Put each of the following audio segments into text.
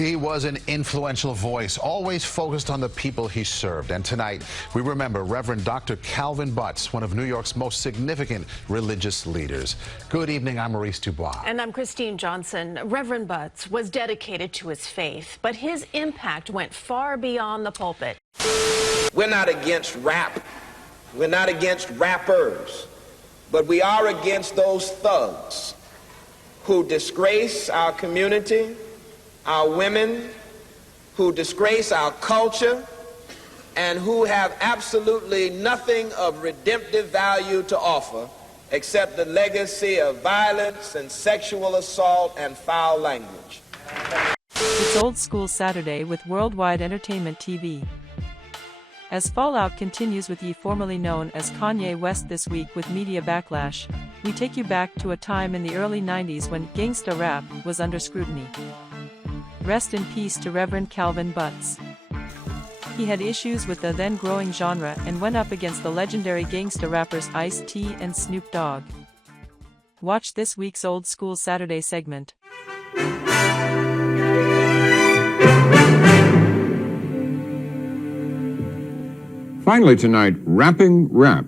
He was an influential voice, always focused on the people he served. And tonight, we remember Reverend Dr. Calvin Butts, one of New York's most significant religious leaders. Good evening, I'm Maurice Dubois. And I'm Christine Johnson. Reverend Butts was dedicated to his faith, but his impact went far beyond the pulpit. We're not against rap. We're not against rappers. But we are against those thugs who disgrace our community, our women, who disgrace our culture, and who have absolutely nothing of redemptive value to offer except the legacy of violence and sexual assault and foul language. It's Old School Saturday with Worldwide Entertainment TV. As fallout continues with ye formerly known as Kanye West this week with media backlash, we take you back to a time in the early 90s when gangsta rap was under scrutiny. Rest in peace to Reverend Calvin Butts. He had issues with the then growing genre and went up against the legendary gangsta rappers Ice-T and Snoop Dogg. Watch this week's Old School Saturday segment. Finally tonight, Rapping Rap.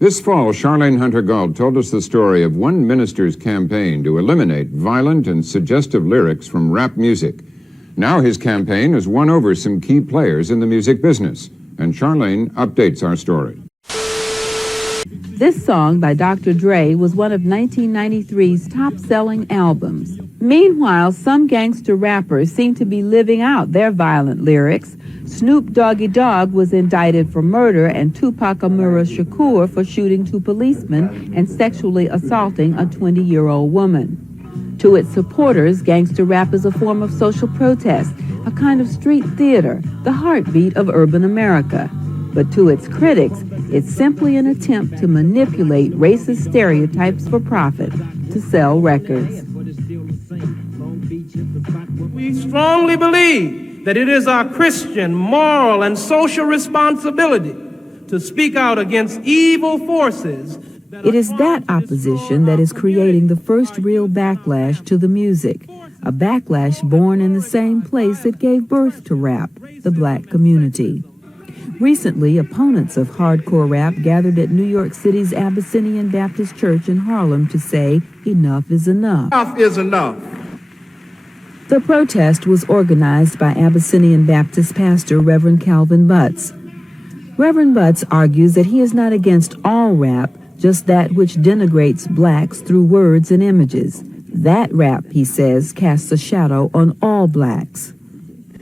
This fall, Charlene Hunter-Gauld told us the story of one minister's campaign to eliminate violent and suggestive lyrics from rap music. Now his campaign has won over some key players in the music business, and Charlene updates our story. This song by Dr. Dre was one of 1993's top-selling albums. Meanwhile, some gangster rappers seem to be living out their violent lyrics. Snoop Dogg was indicted for murder and Tupac Shakur for shooting two policemen and sexually assaulting a 20-year-old woman. To its supporters, gangster rap is a form of social protest, a kind of street theater, the heartbeat of urban America. But to its critics, it's simply an attempt to manipulate racist stereotypes for profit, to sell records. We strongly believe that it is our Christian, moral, and social responsibility to speak out against evil forces. It is that opposition that is creating the first real backlash to the music, a backlash born in the same place that gave birth to rap, the black community. Recently, opponents of hardcore rap gathered at New York City's Abyssinian Baptist Church in Harlem to say, enough is enough. Enough is enough. The protest was organized by Abyssinian Baptist pastor Reverend Calvin Butts. Reverend Butts argues that he is not against all rap, just that which denigrates blacks through words and images. That rap, he says, casts a shadow on all blacks.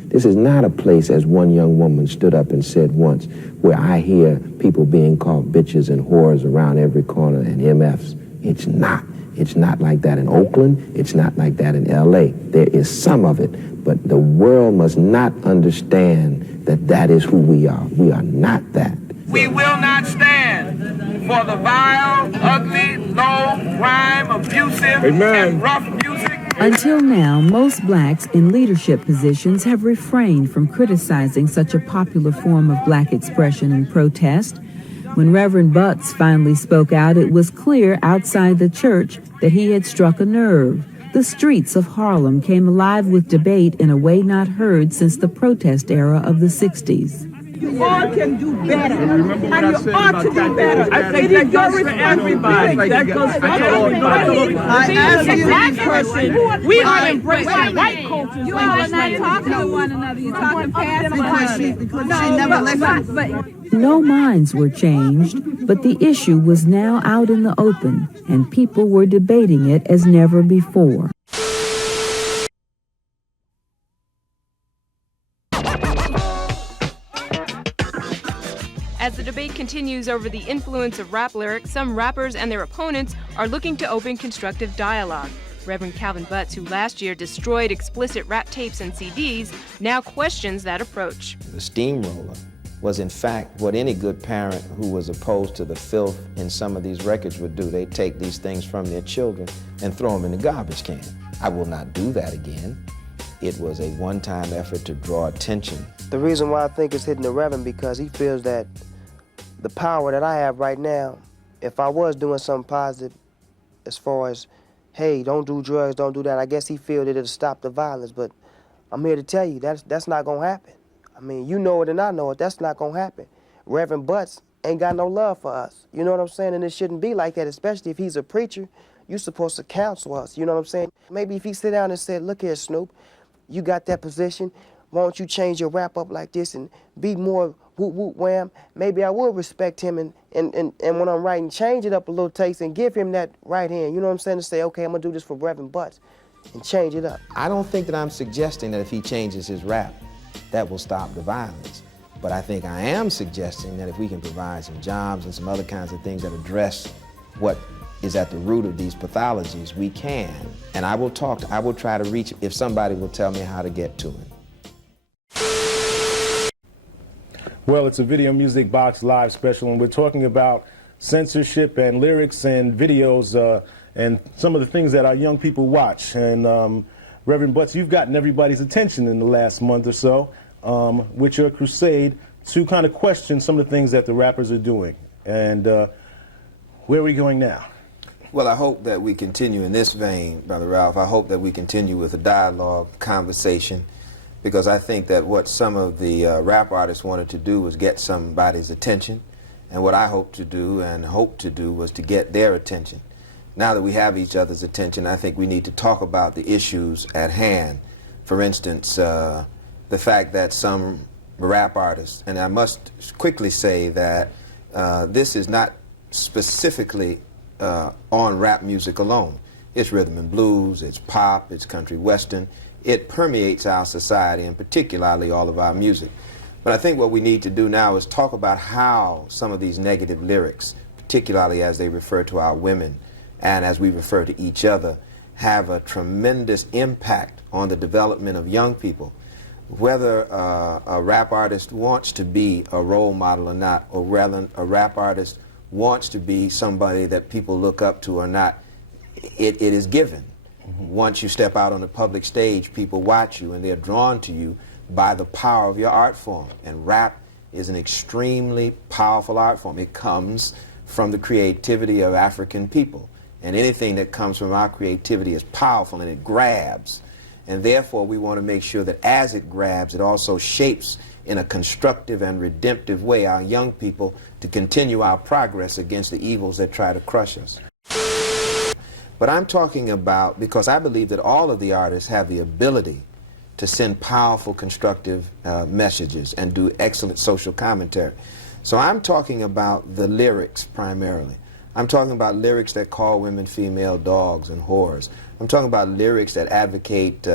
This is not a place, as one young woman stood up and said once, where I hear people being called bitches and whores around every corner and MFs. It's not. It's not like that in Oakland. It's not like that in LA. There is some of it, but the world must not understand that that is who we are. We are not that. We will not stand for the vile, ugly, low, crime, abusive, and rough music. Until now, most blacks in leadership positions have refrained from criticizing such a popular form of black expression and protest. When Reverend Butts finally spoke out, it was clear outside the church that he had struck a nerve. The streets of Harlem came alive with debate in a way not heard since the protest era of the 60s. You all can do better, and you ought to do better. I think that goes for everybody. That goes for everybody. I ask you, black person, we are embracing white culture. You all are not talking to one another. You're talking past because she never listened. No minds were changed, but the issue was now out in the open, and people were debating it as never before. As the debate continues over the influence of rap lyrics, some rappers and their opponents are looking to open constructive dialogue. Reverend Calvin Butts, who last year destroyed explicit rap tapes and CDs, now questions that approach. The Steamroller was in fact what any good parent who was opposed to the filth in some of these records would do. They'd take these things from their children and throw them in the garbage can. I will not do that again. It was a one-time effort to draw attention. The reason why I think it's hitting the Reverend because he feels that the power that I have right now, if I was doing something positive as far as, hey, don't do drugs, don't do that, I guess he feels that it'll stop the violence, but I'm here to tell you that's not gonna happen. I mean, you know it and I know it, that's not gonna happen. Reverend Butts ain't got no love for us. You know what I'm saying? And it shouldn't be like that, especially if he's a preacher. You're supposed to counsel us, you know what I'm saying? Maybe if he sit down and said, look here, Snoop, you got that position, why don't you change your rap up like this and be more whoop whoop wham? Maybe I would respect him and when I'm writing, change it up a little taste and give him that right hand, you know what I'm saying? To say, okay, I'm gonna do this for Reverend Butts and change it up. I don't think that I'm suggesting that if he changes his rap, that will stop the violence. But I think I am suggesting that if we can provide some jobs and some other kinds of things that address what is at the root of these pathologies, we can. And I will try to reach, if somebody will tell me how to get to him. Well, it's a Video Music Box Live special, and we're talking about censorship and lyrics and videos and some of the things that our young people watch. And Reverend Butts, you've gotten everybody's attention in the last month or so with your crusade to kind of question some of the things that the rappers are doing. And where are we going now? Well, I hope that we continue in this vein, Brother Ralph. I hope that we continue with a dialogue, conversation, because I think that what some of the rap artists wanted to do was get somebody's attention, and what I hope to do was to get their attention. Now that we have each other's attention, I think we need to talk about the issues at hand. For instance, the fact that some rap artists, and I must quickly say that this is not specifically on rap music alone. It's rhythm and blues, it's pop, it's country western. It permeates our society, and particularly all of our music. But I think what we need to do now is talk about how some of these negative lyrics, particularly as they refer to our women and as we refer to each other, have a tremendous impact on the development of young people. Whether a rap artist wants to be a role model or not, or whether a rap artist wants to be somebody that people look up to or not, it is given. Once you step out on the public stage, people watch you and they're drawn to you by the power of your art form. And rap is an extremely powerful art form. It comes from the creativity of African people. And anything that comes from our creativity is powerful, and it grabs. And therefore, we want to make sure that as it grabs, it also shapes in a constructive and redemptive way our young people to continue our progress against the evils that try to crush us. But I'm talking about, because I believe that all of the artists have the ability to send powerful, constructive messages and do excellent social commentary. So I'm talking about the lyrics primarily. I'm talking about lyrics that call women female dogs and whores. I'm talking about lyrics that advocate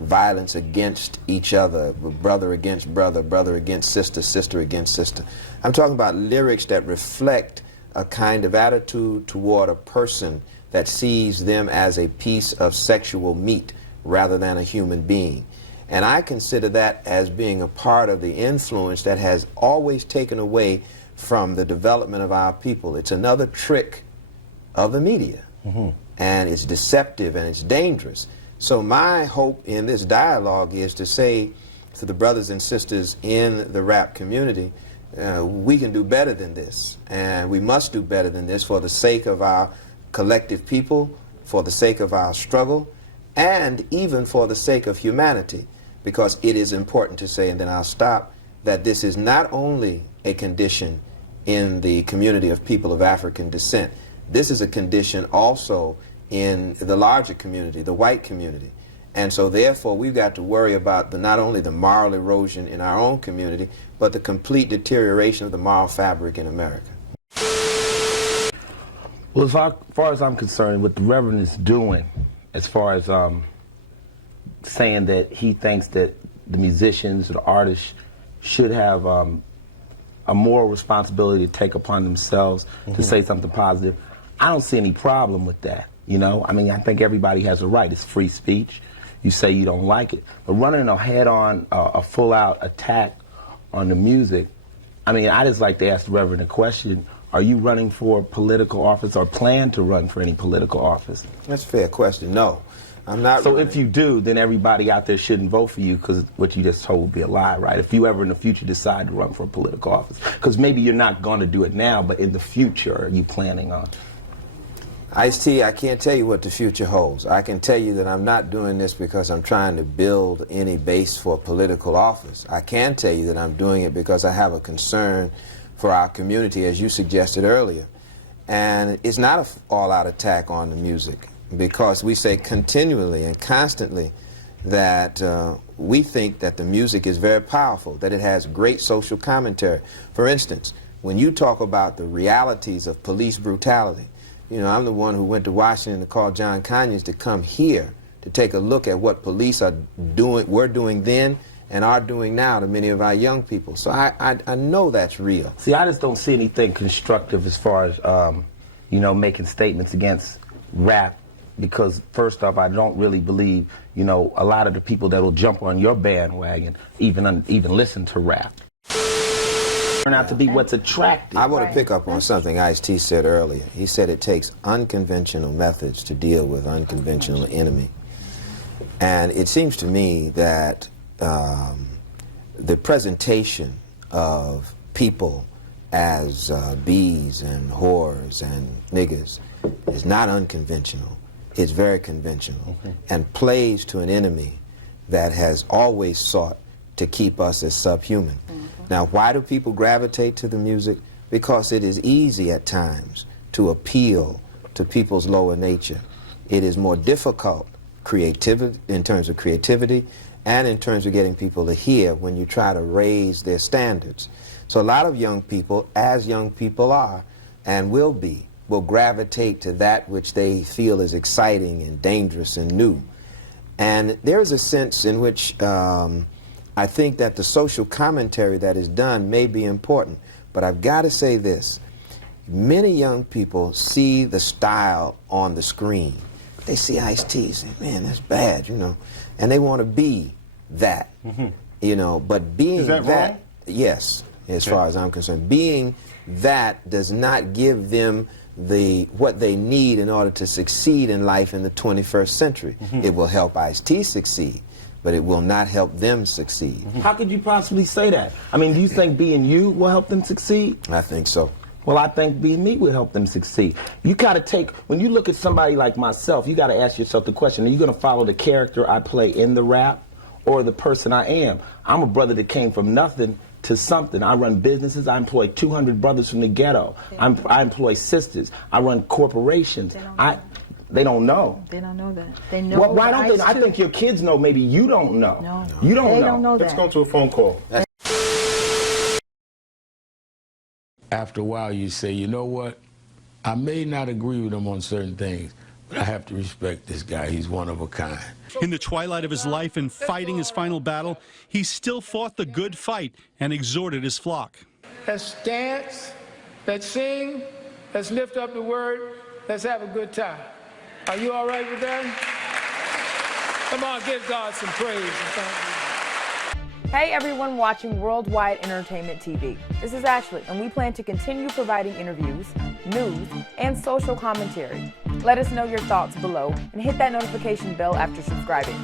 violence against each other, brother against brother, brother against sister, sister against sister. I'm talking about lyrics that reflect a kind of attitude toward a person that sees them as a piece of sexual meat rather than a human being. And I consider that as being a part of the influence that has always taken away from the development of our people. It's another trick of the media. And it's deceptive and it's dangerous. So my hope in this dialogue is to say to the brothers and sisters in the rap community, we can do better than this, and we must do better than this for the sake of our collective people, for the sake of our struggle, and even for the sake of humanity, because it is important to say, and then I'll stop, that this is not only a condition in the community of people of African descent. This is a condition also in the larger community, the white community. And so therefore we've got to worry about not only the moral erosion in our own community, but the complete deterioration of the moral fabric in America. Well, as far as I'm concerned, what the Reverend is doing, as far as saying that he thinks that the musicians or the artists should have a moral responsibility to take upon themselves to say something positive, I don't see any problem with that. You know, I mean, I think everybody has a right. It's free speech. You say you don't like it. But running a head-on, a full-out attack on the music, I mean, I just like to ask the Reverend a question. Are you running for political office or plan to run for any political office? That's a fair question. No, I'm not. So if you do, then everybody out there shouldn't vote for you, because what you just told would be a lie, right? If you ever in the future decide to run for a political office, because maybe you're not going to do it now, but in the future, are you planning on? Ice-T, I can't tell you what the future holds. I can tell you that I'm not doing this because I'm trying to build any base for political office. I can tell you that I'm doing it because I have a concern for our community, as you suggested earlier. And it's not an all-out attack on the music, because we say continually and constantly that we think that the music is very powerful, that it has great social commentary. For instance, when you talk about the realities of police brutality, you know, I'm the one who went to Washington to call John Conyers to come here to take a look at what police are doing, were doing then, and are doing now to many of our young people. So I know that's real. See, I just don't see anything constructive as far as, you know, making statements against rap, because first off, I don't really believe, you know, a lot of the people that will jump on your bandwagon even listen to rap. Turn out to be what's attractive. I want to pick up on something Ice-T said earlier. He said it takes unconventional methods to deal with unconventional enemy. And it seems to me that the presentation of people as bees and whores and niggas is not unconventional. It's very conventional, and plays to an enemy that has always sought to keep us as subhuman. Now, why do people gravitate to the music? Because it is easy at times to appeal to people's lower nature. It is more difficult in terms of creativity and in terms of getting people to hear when you try to raise their standards. So a lot of young people, as young people are and will be, will gravitate to that which they feel is exciting and dangerous and new. And there is a sense in which I think that the social commentary that is done may be important, but I've got to say this. Many young people see the style on the screen. They see Ice-T and say, man, that's bad, you know, and they want to be that, you know, but being is that wrong? Yes, as far as I'm concerned. Being that does not give them what they need in order to succeed in life in the 21st century. It will help Ice-T succeed, but it will not help them succeed. How could you possibly say that? I mean, do you think being you will help them succeed? I think so. Well, I think being me will help them succeed. You gotta take, when you look at somebody like myself, you gotta ask yourself the question, are you gonna follow the character I play in the rap or the person I am? I'm a brother that came from nothing to something. I run businesses. I employ 200 brothers from the ghetto. I employ sisters. I run corporations. They don't know. They don't know that. They know. Well, why don't they? I think your kids know. Maybe you don't know. No. You don't know. They don't know that. Let's go to a phone call. After a while, you say, you know what? I may not agree with him on certain things, but I have to respect this guy. He's one of a kind. In the twilight of his life and fighting his final battle, he still fought the good fight and exhorted his flock. Let's dance, let's sing, let's lift up the word, let's have a good time. Are you all right with that? Come on, give God some praise and thank you. Hey everyone watching Worldwide Entertainment TV. This is Ashley, and we plan to continue providing interviews, news, and social commentary. Let us know your thoughts below and hit that notification bell after subscribing.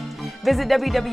Visit WWETVN.com